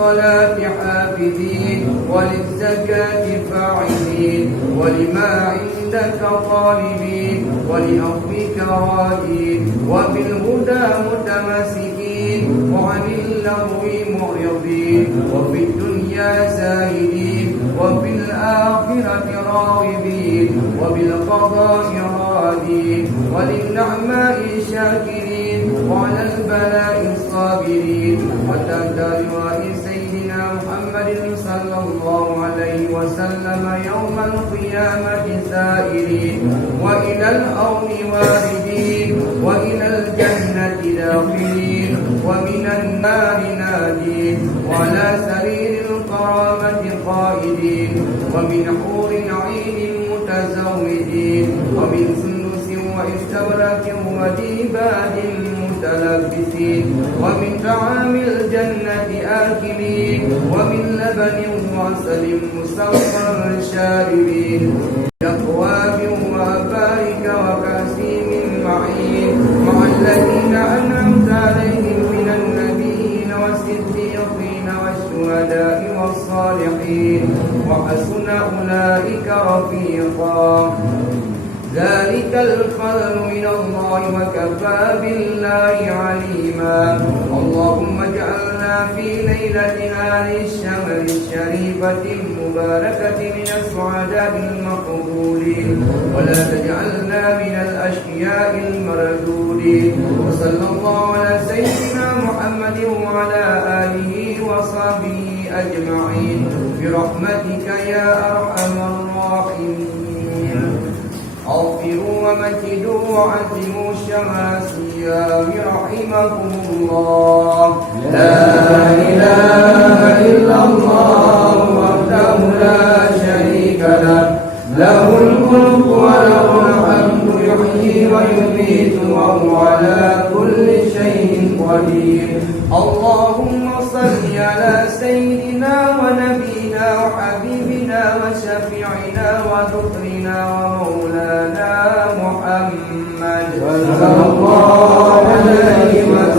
للصلاة حافظين وللزكاة فاعلين ولما عندك طالبين ولأرضك راجين وبالهدى متمسكين وعن اللغو معرضين وفي الدنيا زاهدين وفي الآخرة راغبين وبالقضاء راضين وللنعماء شاكرين وعلى البلاء صابرين وتحت لواء سيدنا محمد صلى الله عليه وسلم يوم القيامة سائرين وإلى الأرض واردين وإلى الجنة داخلين ومن النار نادين وعلى سرير القرامة قائدين ومن حور عين متزودين ومن سندس واستبرق وديباج متلبسين ومن طعام الجنة آكلين ومن لبن وعسل مصفى شاربين بأكواب وأبارك وكأس من معين مع الذين أنعمت عليهم من النبيين والصديقين والشهداء والصالحين وحسن أولئك رفيقا ذلك الفضل من الله وكفى بالله عليما اللهم اجعلنا في ليلة هذه الشهر الشريفة المباركة من السعداء المقبولين ولا تجعلنا من الأشقياء المردودين وصلى الله على سيدنا محمد وعلى آله وصحبه أجمعين برحمتك يا أرحم الراحمين اغفروا ومجدوا وعزموا الشماسية رحمكم الله لا إله إلا الله وحده لا شريك له له الملك وله الحمد يحيي ويميت وهو على كل شيء قدير اللهم صل على سيدنا ونبينا وحبيبنا وشفيعنا وذكرنا ومولانا محمد صلى الله عليه وسلم